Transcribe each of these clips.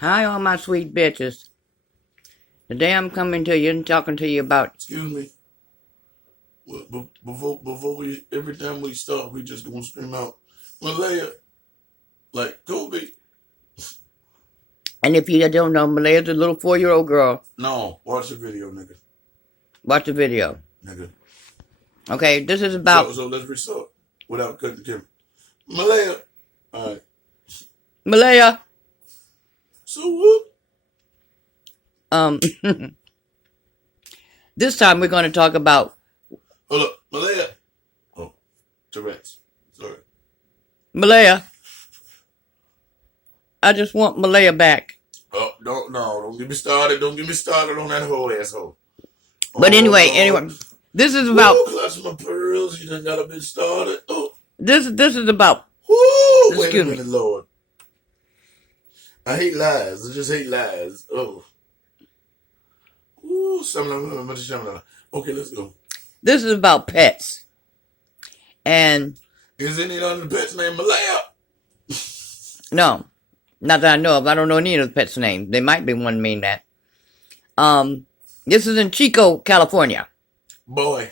Hi, all my sweet bitches. Today I'm coming to you and talking to you about. Excuse me. Before we, every time we start, we just gonna scream out, Malaya, like Kobe. And if you don't know, Malaya's a little 4-year-old girl. No, watch the video, nigga. Watch the video. Nigga. Okay, this is about. So let's restart without cutting the camera. Malaya. All right. Malaya. So what? This time we're going to talk about. Hold up, Malaya. Oh, Tourette's. Sorry. Malaya. I just want Malaya back. Oh, don't get me started. Don't get me started on that whole asshole. But anyway, this is about. Ooh, clutch my pearls. You done got a bit started. Oh. This is about. Woo! Wait Excuse a minute, me. Lord. I hate lies. I just hate lies. Oh. Ooh, okay, let's go. This is about pets. And. Is any other pet's name Malaya? No. Not that I know of. I don't know any of the pets' names. There might be one mean that. This is in Chico, California. Boy.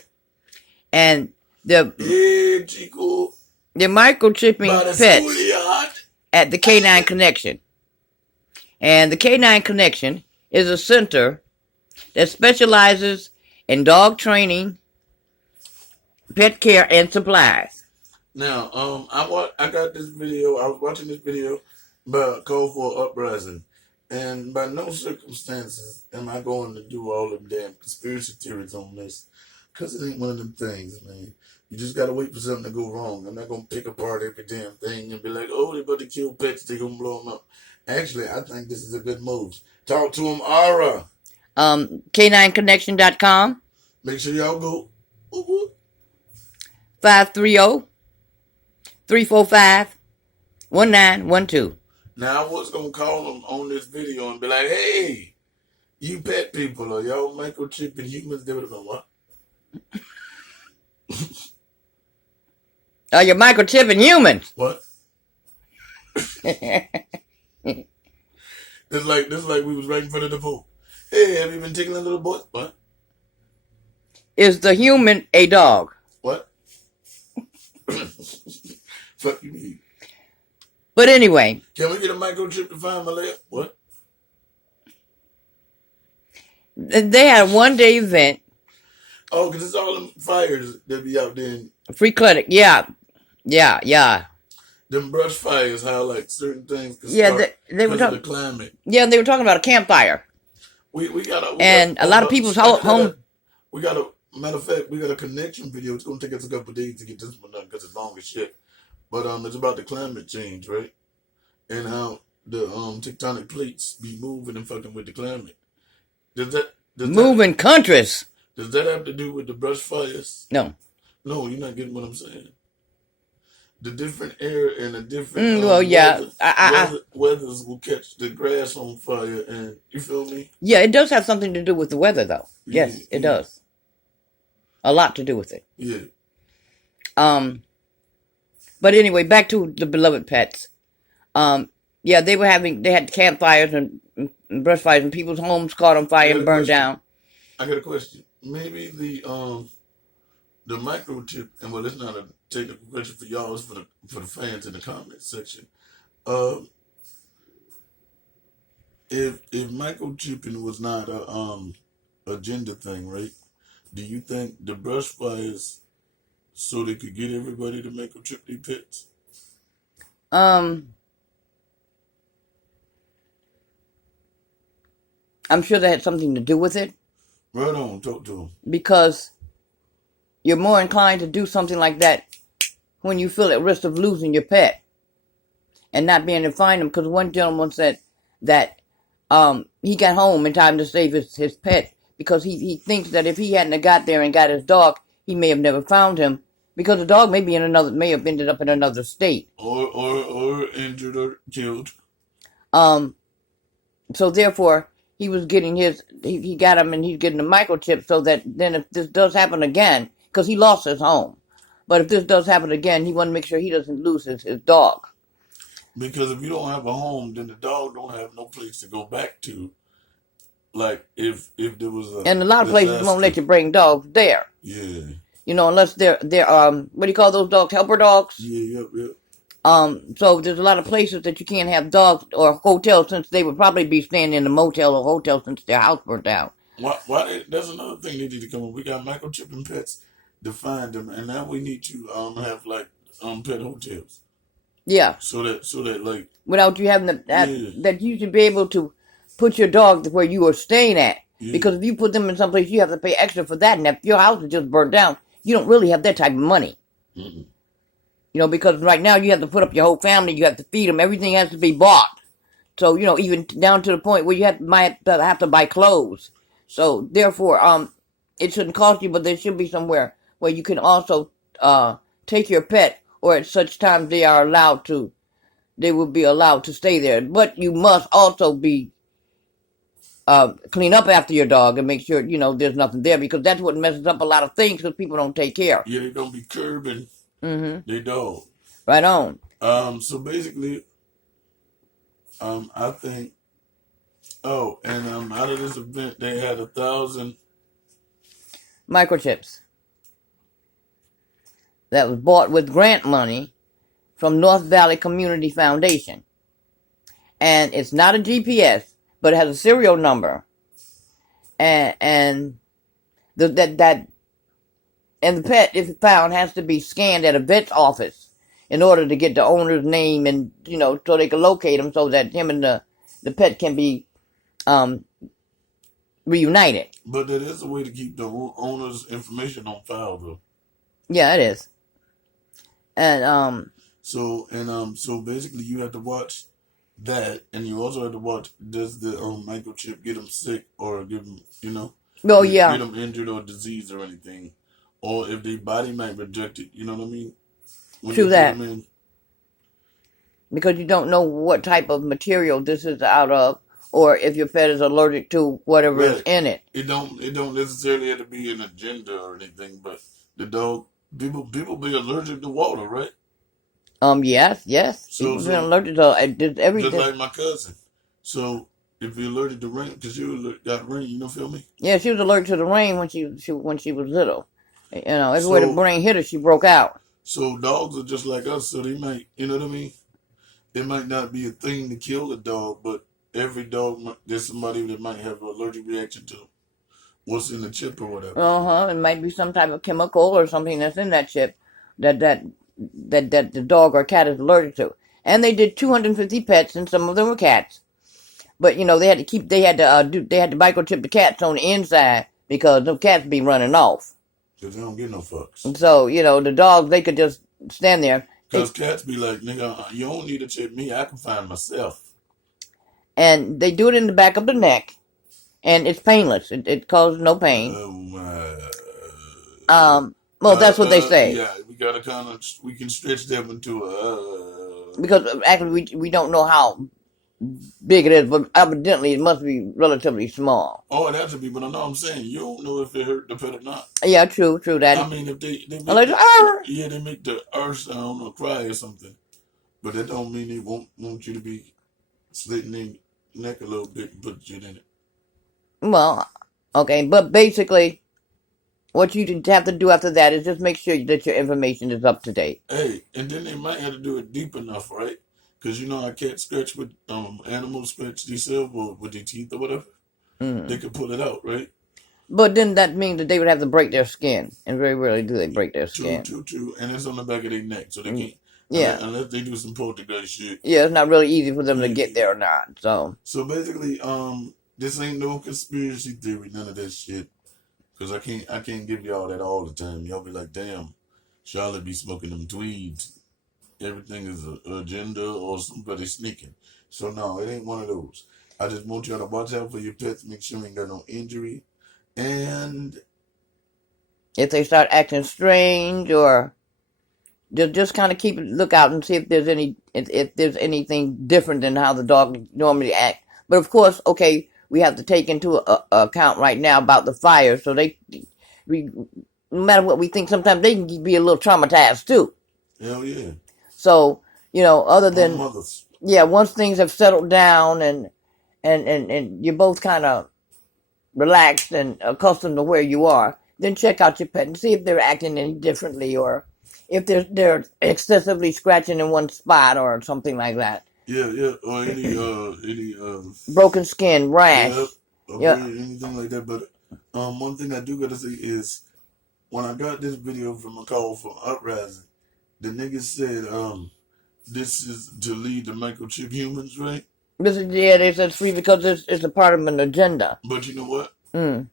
And Chico. They're microchipping pets at the K9 Connection. And the K9 Connection is a center that specializes in dog training, pet care, and supplies. Now, I got this video. I was watching this video about call for uprising, and by no circumstances am I going to do all them damn conspiracy theories on this, because it ain't one of them things, man. You just gotta wait for something to go wrong. I'm not gonna pick apart every damn thing and be like, oh, they're about to kill pets, they're gonna blow them up. Actually, I think this is a good move. Talk to them, Ara. K9connection.com. Make sure y'all go. 530-345-1912. Now, I was going to call them on this video and be like, hey, you pet people, or y'all microchipping humans? They would have been what? You're microchipping humans. What? This like we was right in front of the pool. Hey, have you been tickling little boy? What? Is the human a dog? What? Fuck you mean? But anyway. Can we get a microchip to find Malaya? What? They had a one-day event. Oh, because it's all them fires that be out there. Free clinic. Yeah. Them brush fires, how like certain things can start they were talking the climate. Yeah, they were talking about a campfire. We got a lot of people's home. We got a matter of fact, we got a connection video. It's gonna take us a couple of days to get this one done because it's long as shit. But it's about the climate change, right? And how the tectonic plates be moving and fucking with the climate. Moving countries. Does that have to do with the brush fires? No. No, you're not getting what I'm saying. The different air and the different weathers will catch the grass on fire, and you feel me? Yeah, it does have something to do with the weather, though. Yes, it does. A lot to do with it. Yeah. But anyway, back to the beloved pets. They had campfires and brush fires, and people's homes caught on fire and burned down. I got a question. Maybe the microchip, and well, it's not a technical question for y'all, it's for the fans in the comment section. If microchipping was not a gender thing, right? Do you think the brush fires so they could get everybody to microchip their pets? I'm sure that had something to do with it. Right on, talk to them. Because you're more inclined to do something like that when you feel at risk of losing your pet and not being able to find them. Because one gentleman said that he got home in time to save his pet because he thinks that if he hadn't got there and got his dog, he may have never found him because the dog may have ended up in another state or injured or killed. So therefore, he was getting he got him and he's getting a microchip so that then if this does happen again, because he lost his home, but if this does happen again, he wants to make sure he doesn't lose his dog. Because if you don't have a home, then the dog don't have no place to go back to. Like if there was a And a lot of places won't disaster, let you bring dogs there. yeah, You know, unless they're what do you call those dogs? Helper dogs. yeah, yep, yep. So there's a lot of places that you can't have dogs or hotels, since they would probably be staying in a motel or hotel since their house burnt down. That's another thing they need to come up. We got microchipping pets to find them, and now we need to have like pet hotels Yeah, so that like without you having yeah, that you should be able to put your dog where you are staying at. yeah. Because if you put them in some place, you have to pay extra for that. And if your house is just burnt down, you don't really have that type of money. Mm-mm. You know, because right now you have to put up your whole family, you have to feed them, everything has to be bought. So, you know, even down to the point where might have to buy clothes. So, therefore, it shouldn't cost you, but there should be somewhere where you can also take your pet, or at such times they will be allowed to stay there. But you must also be clean up after your dog and make sure, you know, there's nothing there, because that's what messes up a lot of things, because people don't take care. Yeah, they don't be curbing Mm-hmm. their dog. Right on. So basically, I think. Oh, and out of this event, they had 1,000. Microchips that was bought with grant money from North Valley Community Foundation. And it's not a GPS, but it has a serial number. And the pet, if found, has to be scanned at a vet's office in order to get the owner's name, and, you know, so they can locate him, so that him and the pet can be reunited. But there is a way to keep the owner's information on file, though. Yeah, it is. And So basically, you have to watch that, and you also have to watch, does the microchip get them sick, or give them, well, get yeah, them injured or diseased or anything, or if their body might reject it. You know what I mean? When true you put that, them in. because you don't know what type of material this is out of, or if your pet is allergic to whatever is Right. in it. It don't necessarily have to be an agenda or anything, but the dog people be allergic to water, right? Yes. So People been so allergic to just everything. like my cousin. So if you're allergic to rain, because got rain, feel me? Yeah, she was allergic to the rain when she was little. You know, everywhere the So rain hit her, she broke out. so dogs are just like us, so they might, you know what I mean? It might not be a thing to kill a dog, but every dog, there's somebody that might have an allergic reaction to what's in the chip or whatever. It might be some type of chemical or something that's in that chip that the dog or cat is allergic to. And they did 250 pets, and some of them were cats. But, you know, they had to microchip the cats on the inside, because the cats be running off. Because they don't get no fucks. And so, you know, the dogs, they could just stand there. Because cats be like, nigga, you don't need to chip me. I can find myself. And they do it in the back of the neck, and it's painless. It causes no pain. Oh my. Well, that's what they say. Yeah, we can stretch them into Because actually, we don't know how big it is, but evidently it must be relatively small. Oh, it has to be, but I know what I'm saying. You don't know if it hurt the pet or not. Yeah, true that. I mean, if they make like, they make the sound or cry or something, but that don't mean they want you to be slitting their neck a little bit and put shit in it. Well, okay, but basically, what you have to do after that is just make sure that your information is up to date. Hey, and then they might have to do it deep enough, right? Because you know how cats scratch with animals scratch themselves with their teeth or whatever. Mm. They could pull it out, right? But then that means that they would have to break their skin, and very rarely do they break their skin. True, and it's on the back of their neck, so they can't. Yeah, unless they do some poltergeist shit. Yeah, it's not really easy for them to get there or not. So basically, this ain't no conspiracy theory, none of that shit. Cause I can't give y'all that all the time. Y'all be like, damn, Charlotte be smoking them tweeds. Everything is an agenda or somebody sneaking. So no, it ain't one of those. I just want y'all to watch out for your pets, make sure you ain't got no injury. And if they start acting strange, or just kind of keep a lookout and see if there's anything different than how the dog normally act. But of course, okay, we have to take into account right now about the fire. So no matter what we think, sometimes they can be a little traumatized too. hell yeah. So, you know, other than Yeah, once things have settled down and you're both kind of relaxed and accustomed to where you are, then check out your pet and see if they're acting any differently or if they're excessively scratching in one spot or something like that. Yeah, yeah, or any Broken skin, yeah, rash. Yeah. anything like that. But one thing I do gotta say is when I got this video from a call for Uprising, the nigga said this is to lead the microchip humans, right? This is, yeah, they said free because it's a part of an agenda. But you know what? Mm.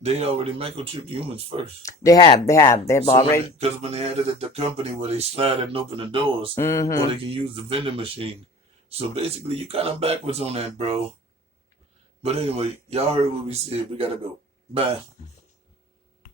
They already microchipped humans first. They've So already. because when they had it at the company where they slide and open the doors, or Mm-hmm. they can use the vending machine. So basically, you kind of backwards on that, bro. But anyway, y'all heard what we said. We gotta go. Bye.